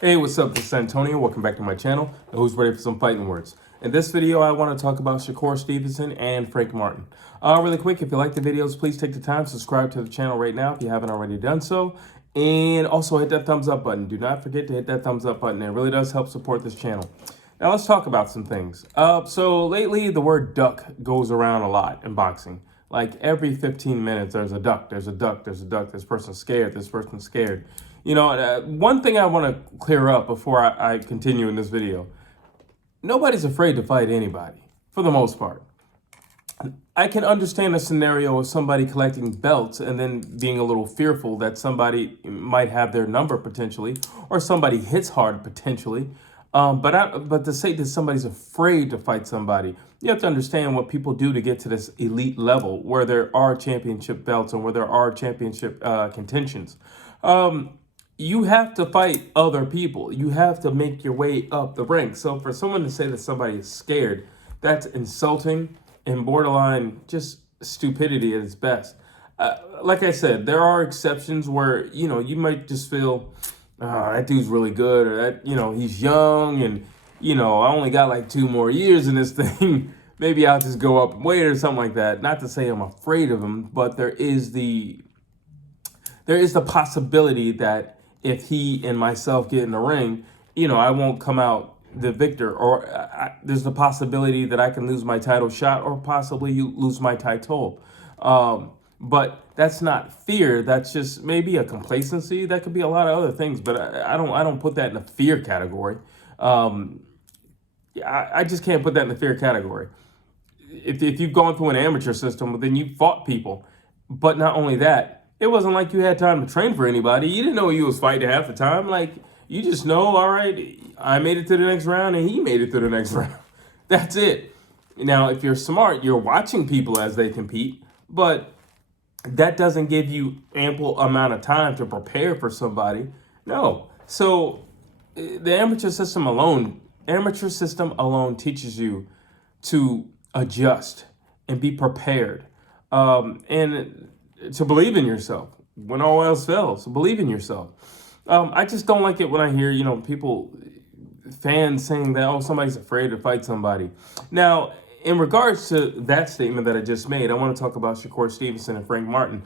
Hey, what's up? This is Antonio. Welcome back to my channel. Who's ready for some fighting words? In this video, I want to talk about Shakur Stevenson and Frank Martin. Really quick, if you like the videos, please take the time, subscribe to the channel right now if you haven't already done so. And also hit that thumbs up button. Do not forget to hit that thumbs up button. It really does help support this channel. Now let's talk about some things. So lately, the word duck goes around a lot in boxing. Like every 15 minutes, there's a duck, there's a duck, there's a duck, this person's scared, this person's scared. You know, one thing I want to clear up before I continue in this video. Nobody's afraid to fight anybody, for the most part. I can understand a scenario of somebody collecting belts and then being a little fearful that somebody might have their number potentially, or somebody hits hard potentially. But to say that somebody's afraid to fight somebody, you have to understand what people do to get to this elite level where there are championship belts and where there are championship contentions. You have to fight other people. You have to make your way up the ranks. So for someone to say that somebody is scared, that's insulting and borderline just stupidity at its best. Like I said, there are exceptions where, you know, you might just feel, that dude's really good, or that, you know, he's young and, you know, I only got like 2 more years in this thing. Maybe I'll just go up and wait or something like that. Not to say I'm afraid of him, but there is the possibility that if he and myself get in the ring, you know, I won't come out the victor, or there's the possibility that I can lose my title shot or possibly lose my title. But that's not fear. That's just maybe a complacency. That could be a lot of other things, but I don't put that in the fear category. I just can't put that in the fear category. If you've gone through an amateur system, then you fought people. But not only that, it wasn't like you had time to train for anybody. You didn't know you was fighting half the time. Like, you just know, all right, I made it to the next round and he made it to the next round. That's it. Now, if you're smart, you're watching people as they compete, but that doesn't give you ample amount of time to prepare for somebody. No. So the amateur system alone teaches you to adjust and be prepared. And to believe in yourself when all else fails. Believe in yourself. I just don't like it when I hear, you know, fans saying that, oh, somebody's afraid to fight somebody. Now, in regards to that statement that I just made, I want to talk about Shakur Stevenson and Frank Martin.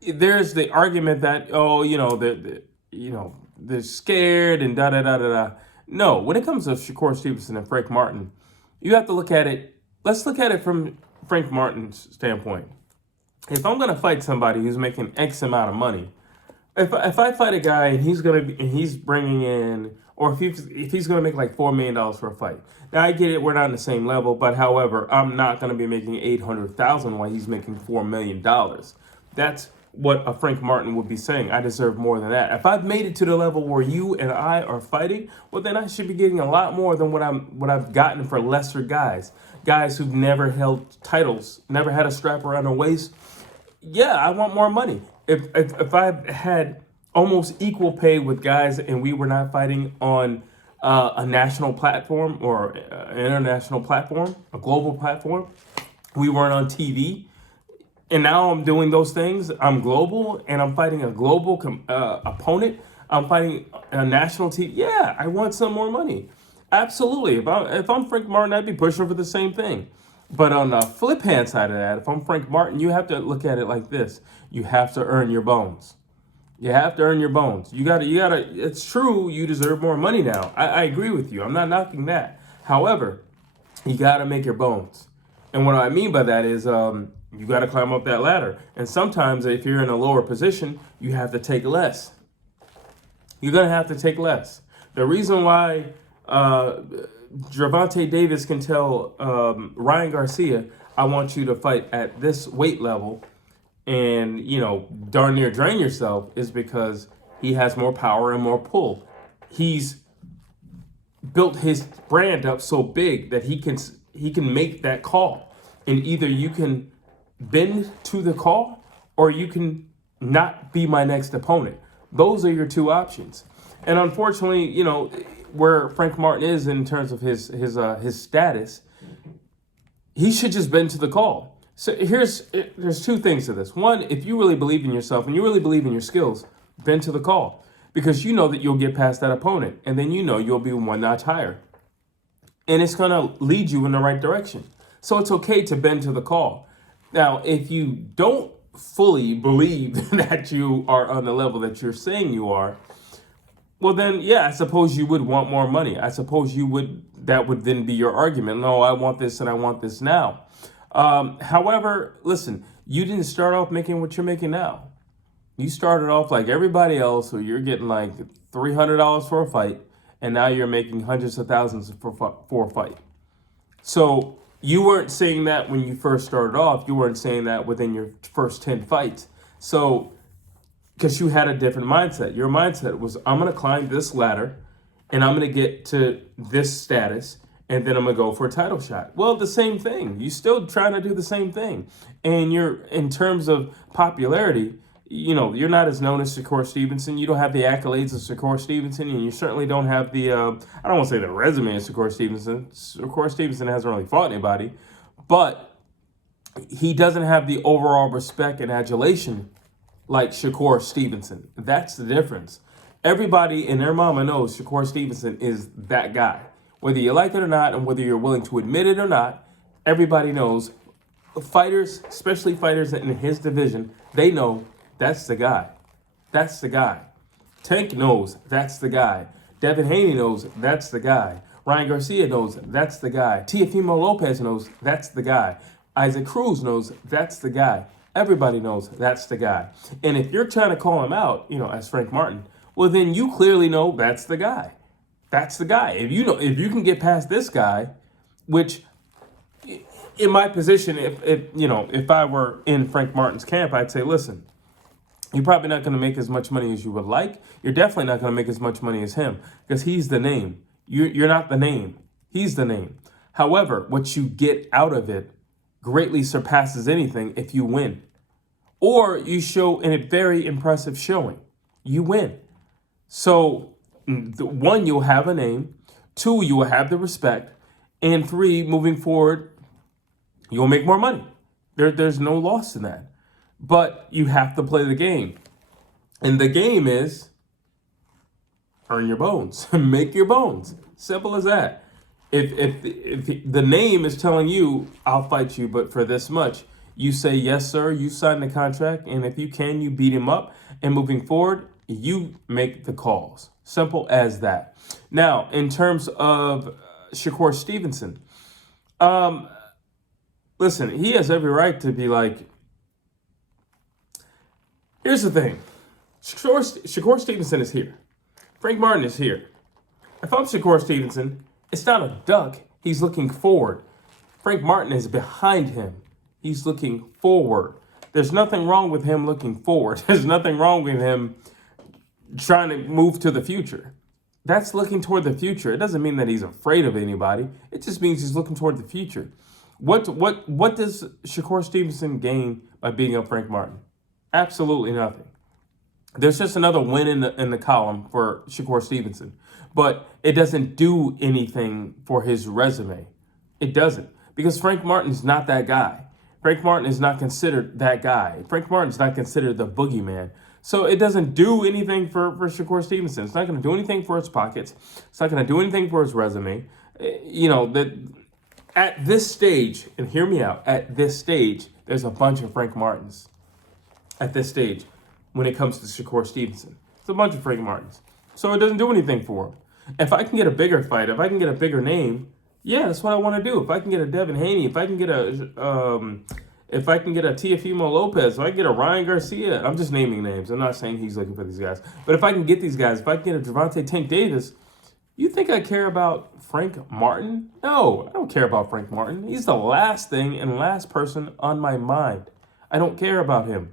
There's the argument that, oh, you know, they're scared and da da da da da. No, when it comes to Shakur Stevenson and Frank Martin, you have to look at it. Let's look at it from Frank Martin's standpoint. If I'm gonna fight somebody who's making X amount of money, if I fight a guy and he's bringing in, or if he's gonna make like $4 million for a fight. Now I get it, we're not on the same level, but however, I'm not gonna be making $800,000 while he's making $4 million. That's what a Frank Martin would be saying. I deserve more than that. If I've made it to the level where you and I are fighting, well, then I should be getting a lot more than what I've gotten for lesser guys who've never held titles, never had a strap around their waist. Yeah, I want more money. If I've had almost equal pay with guys and we were not fighting on a national platform or an international platform, a global platform, we weren't on TV, and now I'm doing those things. I'm global and I'm fighting a global opponent. I'm fighting a national team. Yeah, I want some more money. Absolutely. If I'm Frank Martin, I'd be pushing for the same thing. But on the flip hand side of that, if I'm Frank Martin, you have to look at it like this. You have to earn your bones. You have to earn your bones. You gotta, it's true, you deserve more money now. I agree with you. I'm not knocking that. However, you gotta make your bones. And what I mean by that is you gotta climb up that ladder. And sometimes if you're in a lower position, you have to take less. You're gonna have to take less. The reason why Gervonta Davis can tell Ryan Garcia, I want you to fight at this weight level and, you know, darn near drain yourself, is because he has more power and more pull. He's built his brand up so big that he can make that call. And either you can bend to the call or you can not be my next opponent. Those are your two options. And unfortunately, you know, where Frank Martin is in terms of his status, he should just bend to the call. So there's 2 things to this. One, if you really believe in yourself and you really believe in your skills, bend to the call. because you know that you'll get past that opponent, and then you know you'll be one notch higher. And it's going to lead you in the right direction. So it's okay to bend to the call. Now, if you don't fully believe that you are on the level that you're saying you are, well then, yeah, I suppose you would want more money. I suppose that would then be your argument. No, I want this and I want this now. However, listen, you didn't start off making what you're making now. You started off like everybody else, where you're getting like $300 for a fight, and now you're making hundreds of thousands for a fight. So you weren't saying that when you first started off. You weren't saying that within your first 10 fights. So, because you had a different mindset. Your mindset was, I'm going to climb this ladder, and I'm going to get to this status, and then I'm going to go for a title shot. Well, the same thing. You're still trying to do the same thing. And in terms of popularity, you're not as known as Shakur Stevenson. You don't have the accolades of Shakur Stevenson, and you certainly don't have the, I don't want to say the resume of Shakur Stevenson. Shakur Stevenson hasn't really fought anybody, but he doesn't have the overall respect and adulation like Shakur Stevenson. That's the difference. Everybody and their mama knows Shakur Stevenson is that guy. Whether you like it or not, and whether you're willing to admit it or not, everybody knows. Fighters, especially fighters in his division, they know that's the guy. That's the guy. Tank knows that's the guy. Devin Haney knows that's the guy. Ryan Garcia knows that's the guy. Teofimo Lopez knows that's the guy. Isaac Cruz knows that's the guy. Everybody knows that's the guy. And if you're trying to call him out, as Frank Martin, well, then you clearly know that's the guy. That's the guy. If you can get past this guy, which in my position, if I were in Frank Martin's camp, I'd say, listen, you're probably not going to make as much money as you would like. You're definitely not going to make as much money as him, because he's the name. You're not the name. He's the name. However, what you get out of it greatly surpasses anything if you win. Or you show a very impressive showing. You win. So, one, you'll have a name. Two, you will have the respect. And three, moving forward, you'll make more money. There's no loss in that. But you have to play the game. And the game is earn your bones. Make your bones. Simple as that. If the name is telling you, I'll fight you, but for this much, you say, yes, sir, you sign the contract, and if you can, you beat him up. And moving forward, you make the calls. Simple as that. Now, in terms of Shakur Stevenson, listen, he has every right to be like, here's the thing. Shakur Stevenson is here. Frank Martin is here. If I'm Shakur Stevenson, it's not a duck. He's looking forward. Frank Martin is behind him. He's looking forward. There's nothing wrong with him looking forward. There's nothing wrong with him trying to move to the future. That's looking toward the future. It doesn't mean that he's afraid of anybody. It just means he's looking toward the future. What does Shakur Stevenson gain by beating up Frank Martin? Absolutely nothing. There's just another win in the column for Shakur Stevenson, but it doesn't do anything for his resume. It doesn't, because Frank Martin's not that guy. Frank Martin is not considered that guy. Frank Martin's not considered the boogeyman. So it doesn't do anything for Shakur Stevenson. It's not going to do anything for his pockets. It's not going to do anything for his resume. That at this stage, and hear me out, at this stage, there's a bunch of Frank Martins. At this stage, when it comes to Shakur Stevenson, it's a bunch of Frank Martins. So it doesn't do anything for him. If I can get a bigger fight, if I can get a bigger name, yeah, that's what I want to do. If I can get a Devin Haney, if I can get a Teofimo Lopez, if I can get a Ryan Garcia, I'm just naming names. I'm not saying he's looking for these guys. But if I can get these guys, if I can get a Gervonta Tank Davis, you think I care about Frank Martin? No, I don't care about Frank Martin. He's the last thing and last person on my mind. I don't care about him.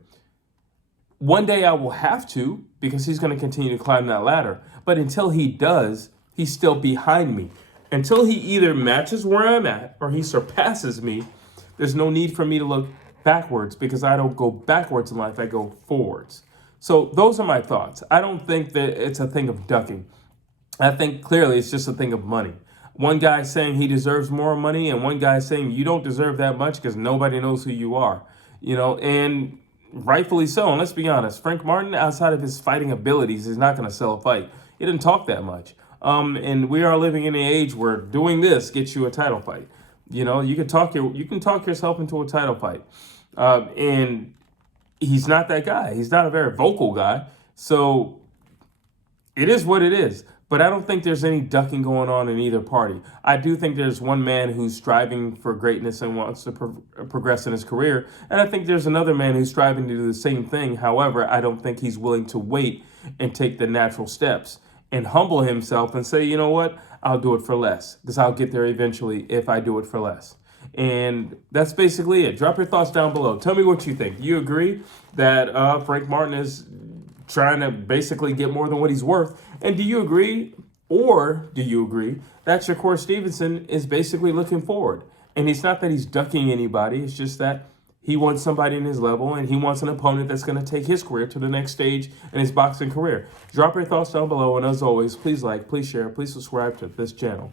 One day I will have to, because he's going to continue to climb that ladder. But until he does, he's still behind me. Until he either matches where I'm at or he surpasses me, there's no need for me to look backwards, because I don't go backwards in life, I go forwards. So those are my thoughts. I don't think that it's a thing of ducking. I think clearly it's just a thing of money. One guy saying he deserves more money, and one guy saying you don't deserve that much because nobody knows who you are. And rightfully so. And let's be honest, Frank Martin, outside of his fighting abilities, is not going to sell a fight. He didn't talk that much. And we are living in an age where doing this gets you a title fight. You know, you can talk yourself into a title fight. And he's not that guy. He's not a very vocal guy. So it is what it is. But I don't think there's any ducking going on in either party. I do think there's one man who's striving for greatness and wants to progress in his career. And I think there's another man who's striving to do the same thing. However, I don't think he's willing to wait and take the natural steps and humble himself and say, you know what, I'll do it for less. Because I'll get there eventually if I do it for less. And that's basically it. Drop your thoughts down below. Tell me what you think. Do you agree that Frank Martin is trying to basically get more than what he's worth? And do you agree, or do you agree, that Shakur Stevenson is basically looking forward? And it's not that he's ducking anybody. It's just that he wants somebody in his level, and he wants an opponent that's going to take his career to the next stage in his boxing career. Drop your thoughts down below, and as always, please like, please share, please subscribe to this channel.